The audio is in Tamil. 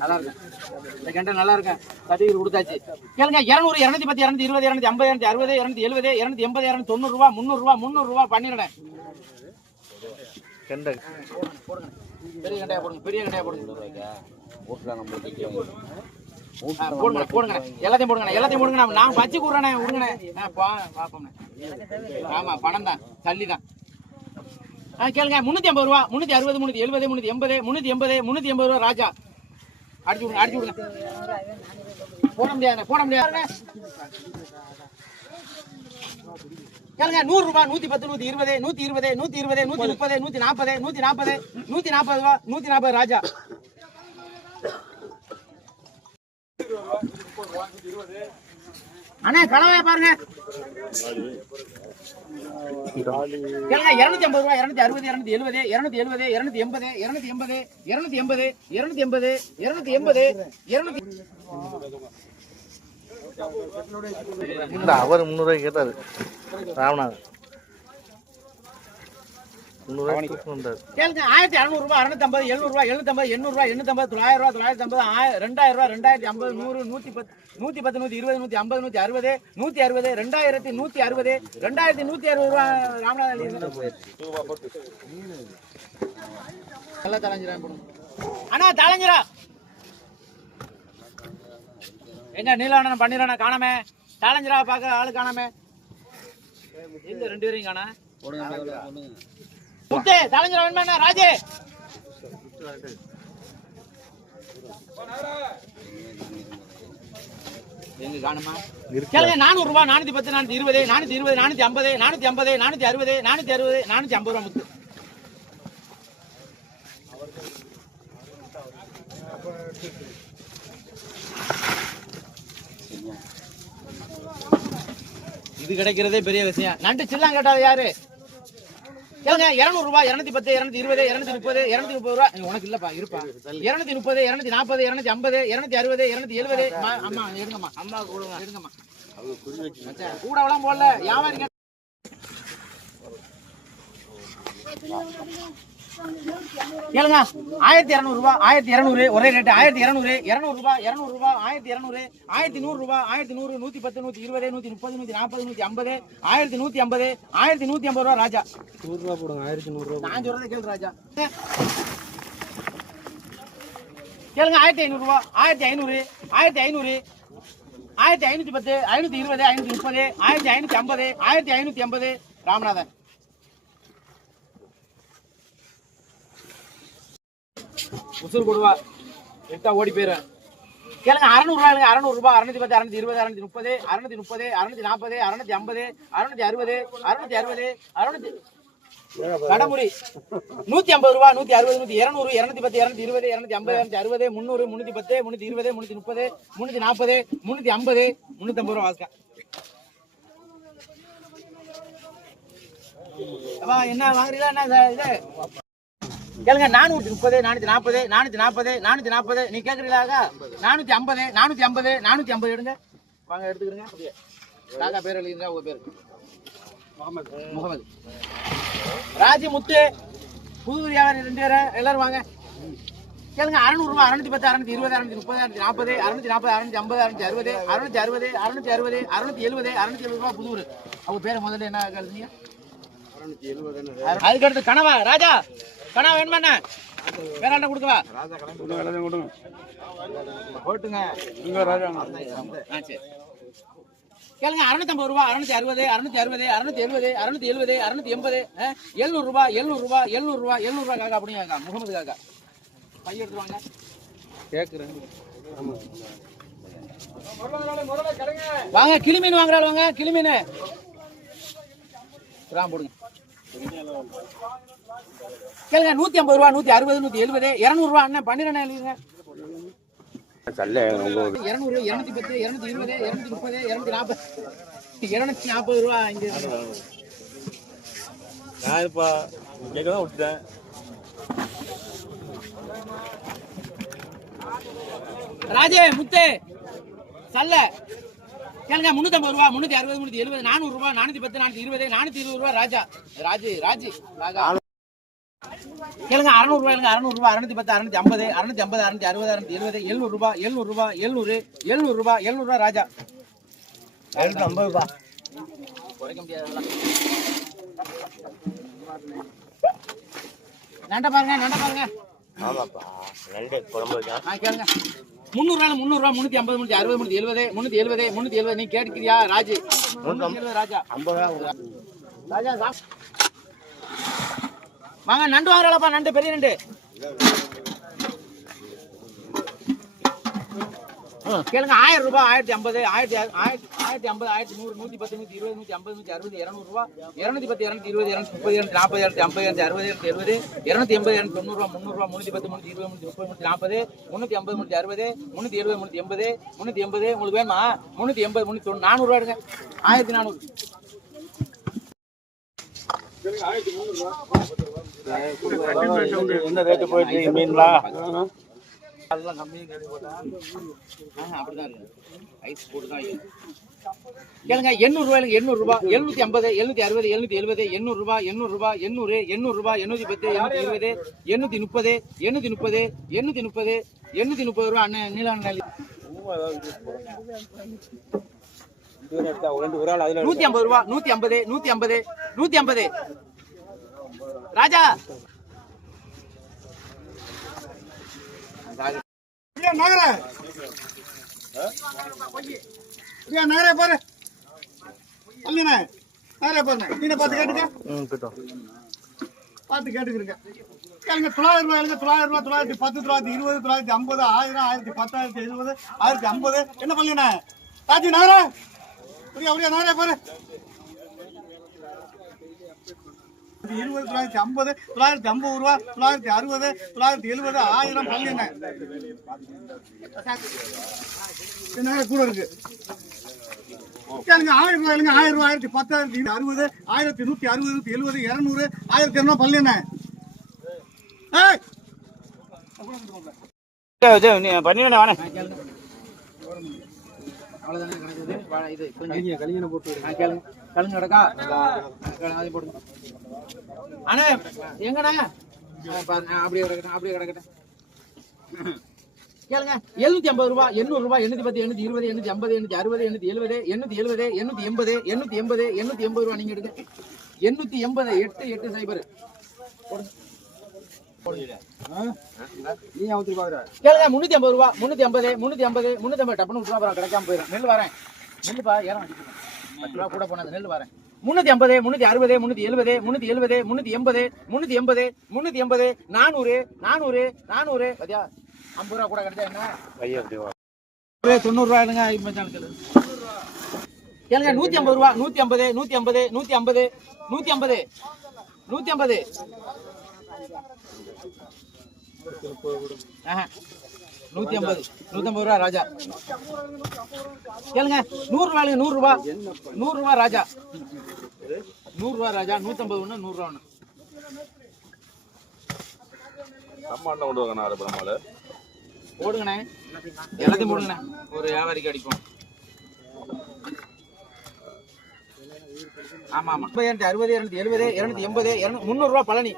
நல்லா இருக்கு. இந்த கெண்டை நல்லா இருக்கேன். சர்டிஃபிகேட் கொடுத்தாச்சு. கேளுங்க 200, 210, 220, 250, 260, 270, 280, 290 ரூபா, 300 ரூபா, 300 ரூபா பண்ணிடுறேன். கெண்டை போடுங்க. பெரிய கெண்டையா போடுங்க. பெரிய கெண்டையா போடுங்க. போடுங்க போடுங்க. எல்லாத்தையும் போடுங்க. எல்லாத்தையும் போடுங்க. நான் வச்சு கூடுறேனே விடுங்கண்ணே. பாப்போம்ண்ணே. ஆமா பணம் தான் தள்ளி தான். கேளுங்க 350 ரூபா, 360, 370, 380, 380, 380 ரூபா ராஜா. அடிச்சு விடுங்க அடிச்சு விடுங்க. போட முடியாது போட முடியாது. கேளுங்க 100 ரூபா, 110, 120, 120, 120, 130, 140, 140, 140 ரூபா, 140 ராஜா. அண்ணா கலவையா பாருங்க. கேளுங்க 250 ரூபா, 260, 270, 270, 280, 280, 280, 280, 280, 200. அவர் 300 கேட்டாரு ராமநாதன். கேளுங்க 1200 ரூபா, 650, 700 ரூபா, 750, 800 ரூபா, 850, 900 ரூபா, 950, 2000 ரூபா, 2050, 100, 110, 110, 120, 150, 160, 160, 2160, 2160 ரூபா ராமநாதன். நல்லா தலைஞ்சிரா அண்ணா தலைஞ்சிரா. எங்க நீலாண்ணன் பண்ணிடுறானா காணாம. தலைஞ்சிரா பார்க்க ஆளு காணாம. எங்க 2 பேரையும் காணா. முத்தே தலைஞ்சிரா வேணுமா ராஜே. எங்க காணுமா. கேளுங்க 400 ரூபா, 410, 420, 420, 450, 450, 460, 460, 450 ரூபா முத்து. இது கிடைக்கிறதே பெரிய விஷயம். நண்டு சில்லாம் கேட்டாது யாரு. கேளுங்க 200 ரூபாய், 210, 220, 230, 230 ரூபா. உனக்கு இல்லப்பா இருப்பா. 230, 240, 250, 260, 270. அம்மா எடுங்கம்மா. அம்மா கொடுங்க எடுங்கம்மா. கூட அவளாம் போடல வியாபாரிங்க. கேளுங்க 1200 ரூபாய், 1200 ஒரே ரேட்டு. 1200, 200 ரூபாய், 200 ரூபாய், 1200, 1100 ரூபாய், 1100, 110, 120, 130, 140, 150, 1150, 1150 ரூபாய் ராஜா. 100 ரூபாய் போடுங்க. 1100 ரூபாய். நான் சொல்றதை கேளு ராஜா. கேளுங்க 1500 ரூபாய், 1500, 1500, 1510, 520, 530, 1550, 1550 ராமநாதன். உசூர் கொடுவா எட்டா ஓடி போயிரு. கேளுங்க 600 ரூபாய், 600 ரூபாய், 610, 620, 630, 630, 640, 640, 660, 660, 660 கடமுறை 150 ரூபாய், 160, 200, 210, 220, 250, 260, 300, 310, 320, 330, 340, 350, 350 ரூபாய் வாஸ்கா. என்ன வாங்குறீங்களா என்ன இது. கேளுங்க 430, 440, 440, 440. நீ கேக்குறீங்களா 450, 450, 450 எடுங்க வாங்க எடுத்துக்கிறங்க. காக்கா பேர் எழுதிருந்தா உங்க பேர் முகமது ராஜி முத்து புது வியாபாரி 2 பேர் எல்லாரும் வாங்க. கேளுங்க 600 ரூபாய், 610, 620, 630, 640, 640, 650, 660, 660, 660, 670 ரூபாய் புதூர். அவங்க பேரை முதல்ல என்ன எழுதுங்க. அதுக்கு அடுத்து கனவா ராஜா. கனா வேணுமா வேறாண்ட கொடுக்கவா போட்டுங்க. கேளுங்க 650 ரூபாய், 660, 660, 670, 670, 680, 700 ரூபாய், 700 ரூபாய், 700 ரூபாய், 700 ரூபாய் காக்கா. அப்படிங்க காக்கா முகமது காக்கா பைய எடுத்துவாங்க கேக்குறேன். வாங்க கிளிமீன் வாங்குறாள் வாங்க கிளிமீன் போடுங்க. கேளுங்க 150 ரூபா, 160, 170, 200 ரூபா. அண்ணன் பண்ணிடுறேன் எழுதுங்க. 200, 210, 220, 230, 240, 240 ரூபா. இங்க நான் இப்ப கேட்கதான் விட்டுட்டேன். ராஜே முத்தே சல்ல கேளுங்க 350 ரூபா, 360, 370, 400 ரூபாய், 410, 420, 420 ரூபாய் ராஜா. ராஜி ராஜி கேளுங்க 600 ரூபாய், 600 ரூபாய், 610, 650, 650, 660, 670, 700 ரூபாய், 700 ரூபாய், 700, 700 ரூபாய், 700 ரூபாய் ராஜா. 750 ரூபாய். குறைக்க முடியாது. நண்ட பாருங்க, நண்ட பாருங்க. ஆமாப்பா, நண்டு குழம்பு வைக்கலாம். கேளுங்க 300 ரூபாய், 300 ரூபாய், 350, 360, 370, 370 நீ கேட்கிறியா ராஜு? 370 ராஜா. 50 ரூபாய் ராஜா. வாங்க நண்டு வாங்குறாளப்பா, நண்டு பெரிய நண்டு. கேளுங்க 1000 ரூபாய், 1050, 1050, 1100, 110, 120, 150, 160, 200 ரூபாய், 210, 220, 230, 240, 250, 260, 270, 280, 290 ரூபாய், 300 ரூபாய், 310, 320, 330, 340, 360, 370, 370, 380, 380 உங்களுக்கு வேணுமா? 380, 390, 400 ரூபாய் எடுங்க. 1400. என்ன ரேட்டு போயிட்டு மீன்களா? அதெல்லாம் கம்மியாக கேள்வி போட்டா அப்படிதான் இருக்கு. ஐஸ் போட்டு தான் கேளுங்க 800 ரூபாய், 800 ரூபாய், 750, 760, 770, 800 ரூபாய், 800 ரூபாய், 800, 800 ரூபாய், 810, 820, 830, 830, 830, 830 ரூபாய். அண்ணன் நீலான 150 ரூபாய், 150, 150, 150 ராஜா. நகர பாரு அல்லண்ணே, நகர பாருங்க. நீங்க பார்த்து கேட்டுக்க, பார்த்து கேட்டுக்கிறீங்க. கேளுங்க 900 ரூபாய், 900 ரூபாய், 910, 920, 950, 1000, 1010, 1070, 1050 என்ன பண்ணீங்கண்ணே ராஜி? நகர அப்படியா நகர பாரு. 20, 950, 950 ரூபாய், 960, 970, 1000 பள்ளிண்ணே கூட இருக்கு. கேளுங்க 1000 ரூபாய், 1000 ரூபாய், 1010, 1060, 1160, 170, 200, 1200 பள்ளிண்ணே. பண்ணிடுண்ணே வானே. அவ்வளோதானே கிடைக்குது. இது கொஞ்சம் கலிங்கனை போட்டு கேளுங்க. கலுங்க கிடக்கா அதை போடுங்க. அண்ணே எங்கண்ணா பாருங்க, அப்படியே கிடக்கட்டும், அப்படியே கிடக்கட்டும். கேளுங்க 750 ரூபாய், 800 ரூபாய், 810, 820, 850, 860, 870, 870, 880, 880, 880 ரூபாய் நீங்க எடுங்க. 880, 880 கேளுங்க 350 ரூபாய், 350, 350, 350 டப்புனு விட்டுருவா, கிடைக்காம போயிடும். நெல் வரேன், நெல் பா ஏறம் 10 ரூபா கூட போனது. நெல் வரேன் 350, 360, 370, 370, 380, 380, 380, 400, 400, 400 பத்தியா 50 ரூபா கூட கிடைச்சா என்ன 90 ரூபாய் இல்லைங்க. கேளுங்க 150 ரூபாய், 150, 150, 150, 150, 150 150, 150 ரூபாய் ராஜா. கேளுங்க 100 ரூபாய், 100 ரூபாய், 100 ரூபாய் ராஜா, 100 ரூபாய் ராஜா. 150 ஒண்ணு, 100 ரூபாய் ஒண்ணு. போடுங்கண்ணே, எல்லாத்தையும் போடுங்கண்ணே, ஒரு வியாபாரிக்கு அடிப்போம். ஆமா ஆமா 60, 270, 280, 300 ரூபாய் பழனி.